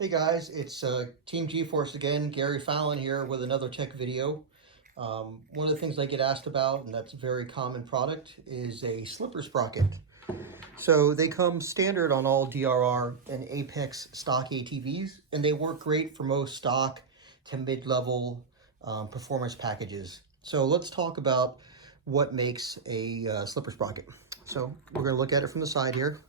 Hey guys, it's Team G-Force again, Gary Fallon here with another tech video. One of the things I get asked about, and that's a very common product, is a slipper sprocket. So they come standard on all DRR and Apex stock ATVs, and they work great for most stock to mid-level performance packages. So let's talk about what makes a slipper sprocket. So we're going to look at it from the side here.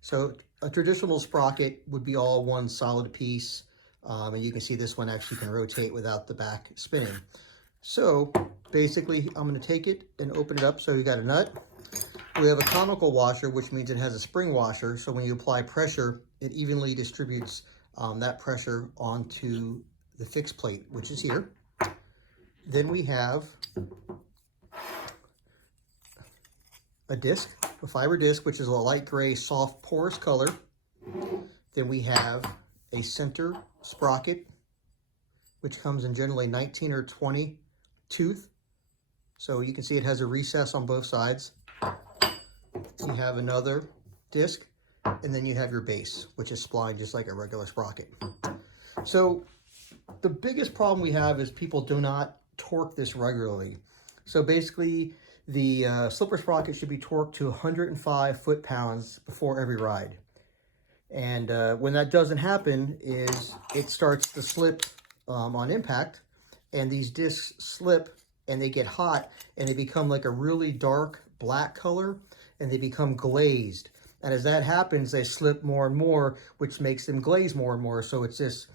So a traditional sprocket would be all one solid piece, and you can see this one actually can rotate without the back spinning. So basically I'm going to take it and open it up. So you got a nut. We have a conical washer, which means it has a spring washer, so when you apply pressure, it evenly distributes that pressure onto the fixed plate, which is here. Then we have a disc, a fiber disc, which is a light gray, soft, porous color. Then we have a center sprocket, which comes in generally 19 or 20 tooth. So you can see it has a recess on both sides. You have another disc, and then you have your base, which is splined just like a regular sprocket. So the biggest problem we have is people do not torque this regularly. So basically, the slipper sprocket should be torqued to 105 foot-pounds before every ride. And when that doesn't happen, is it starts to slip on impact, and these discs slip and they get hot and they become like a really dark black color, and they become glazed. And as that happens, they slip more and more, which makes them glaze more and more. So it's this,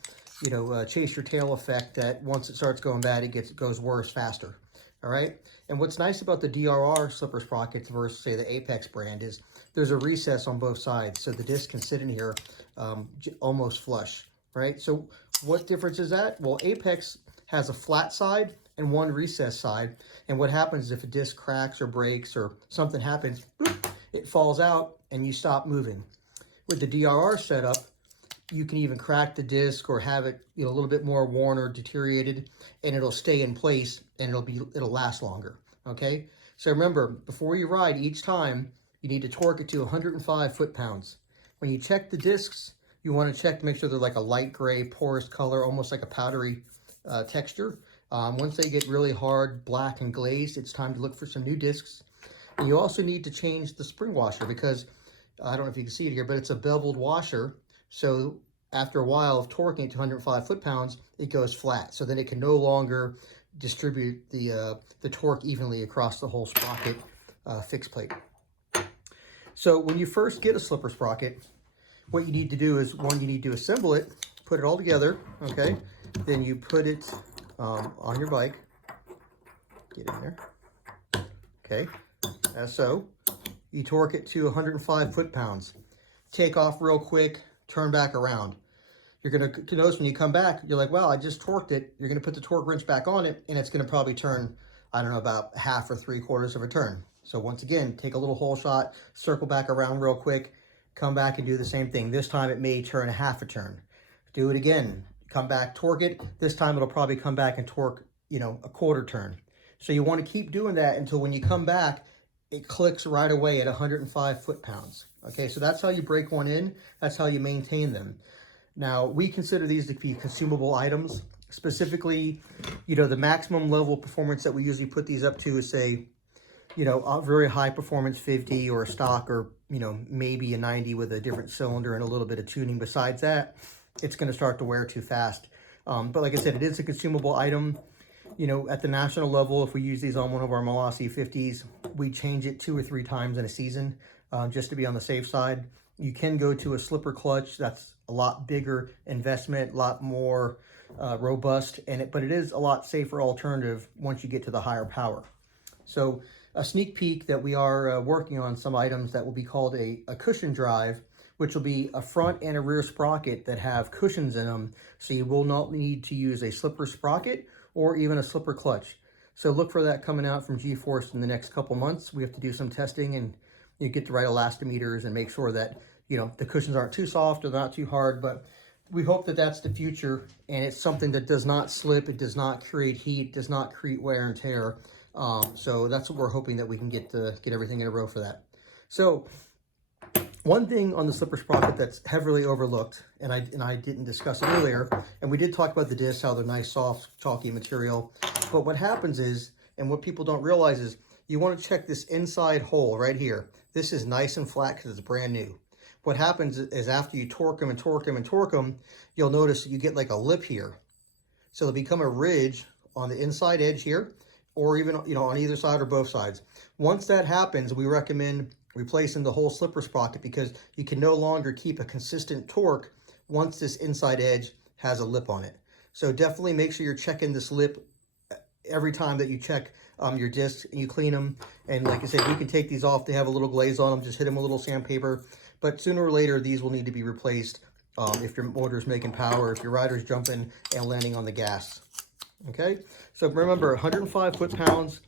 chase your tail effect that once it starts going bad, it goes worse faster. All right. And what's nice about the DRR slipper sprockets versus, say, the Apex brand is there's a recess on both sides. So the disc can sit in here almost flush, right? So what difference is that? Well, Apex has a flat side and one recess side. And what happens if a disc cracks or breaks or something happens, boop, it falls out and you stop moving. With the DRR setup, you can even crack the disc or have it a little bit more worn or deteriorated, and it'll stay in place and it'll last longer. Okay, so remember, before you ride, each time you need to torque it to 105 foot-pounds. When you check the discs, you want to check to make sure they're like a light gray porous color, almost like a powdery texture. Once they get really hard, black and glazed, it's time to look for some new discs. And you also need to change the spring washer, because I don't know if you can see it here, but it's a beveled washer. So after a while of torquing it to 105 foot-pounds, it goes flat. So then it can no longer distribute the torque evenly across the whole sprocket fixed plate. So when you first get a slipper sprocket, what you need to do is, one, you need to assemble it, put it all together, okay? Then you put it on your bike. Get in there. Okay, as so. You torque it to 105 foot-pounds. Take off real quick, turn back around. You're going to notice when you come back, you're like, well, I just torqued it. You're going to put the torque wrench back on it, and it's going to probably turn, I don't know, about half or 3/4 of a turn. So once again, take a little hole shot, circle back around real quick, come back and do the same thing. This time it may turn a half a turn. Do it again. Come back, torque it. This time it'll probably come back and torque, a 1/4 turn. So you want to keep doing that until when you come back, it clicks right away at 105 foot-pounds. Okay, so that's how you break one in. That's how you maintain them. Now, we consider these to be consumable items. Specifically, the maximum level of performance that we usually put these up to is, say, a very high performance 50 or a stock, or, maybe a 90 with a different cylinder and a little bit of tuning. Besides that, it's going to start to wear too fast. But like I said, it is a consumable item. At the national level, if we use these on one of our Molossi 50s, we change it 2 or 3 times in a season, just to be on the safe side. You can go to a slipper clutch. That's a lot bigger investment, a lot more robust, but it is a lot safer alternative once you get to the higher power. So a sneak peek that we are working on some items that will be called a cushion drive, which will be a front and a rear sprocket that have cushions in them. So you will not need to use a slipper sprocket or even a slipper clutch. So look for that coming out from G-Force in the next couple months. We have to do some testing and you get the right elastometers and make sure that, the cushions aren't too soft or not too hard, but we hope that that's the future, and it's something that does not slip, it does not create heat, does not create wear and tear. So that's what we're hoping, that we can get everything in a row for that. So one thing on the slipper sprocket that's heavily overlooked, and I didn't discuss it earlier, and we did talk about the discs, how they're nice, soft, chalky material. But what happens is, and what people don't realize is, you want to check this inside hole right here. This is nice and flat because it's brand new. What happens is after you torque them and torque them and torque them, you'll notice that you get like a lip here. So they'll become a ridge on the inside edge here, or even, you know, on either side or both sides. Once that happens, we recommend replacing the whole slipper sprocket, because you can no longer keep a consistent torque once this inside edge has a lip on it. So definitely make sure you're checking this lip every time that you check your discs and you clean them. And like I said, you can take these off. They have a little glaze on them. Just hit them with a little sandpaper. But sooner or later, these will need to be replaced if your motor's making power, if your rider's jumping and landing on the gas. Okay? So remember, 105 foot-pounds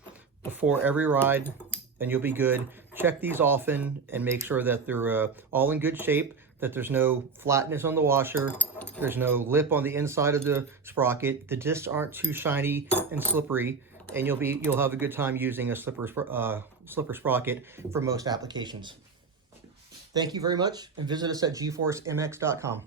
before every ride, and you'll be good. Check these often and make sure that they're all in good shape, that there's no flatness on the washer, there's no lip on the inside of the sprocket, the discs aren't too shiny and slippery, and you'll have a good time using a slipper sprocket for most applications. Thank you very much, and visit us at gforcemx.com.